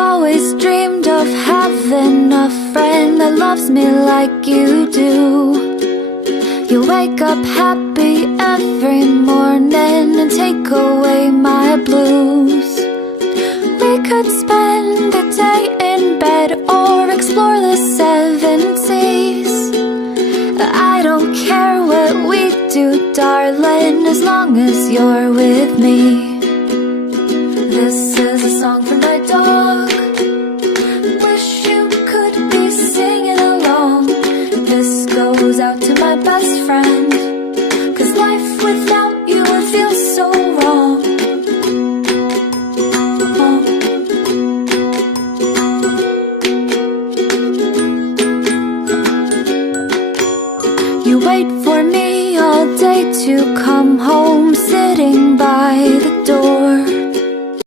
always dreamed of having a friend that loves me like you do. You wake up happy every morning and take away